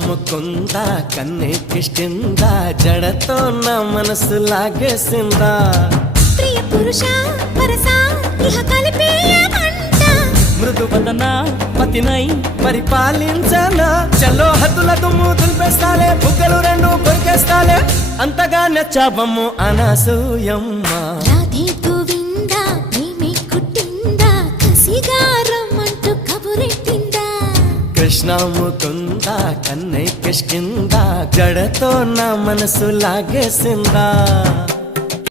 ముకుంద కన్నెక్కిష్టింద జడతో నా మనసు లాగేసిందా ప్రియ పురుష వరస ఇహ కలిపేయమంట మృదువదన పతినై పరిపాలించనా చలో హద్దుల దుమ్ము దులిపేస్తాలే బుగ్గలు రెండు కొరికేస్తాలే అంతగా నచ్చావమ్ము అనసూయమ్మ రాధే గోవింద ప్రేమే కుట్టిందా కసిగారమంటూ కబురెట్టిందా కృష్ణ ముకుంద కన్నెక్కిష్టింద జడతో నా మనసు లాగేసిందా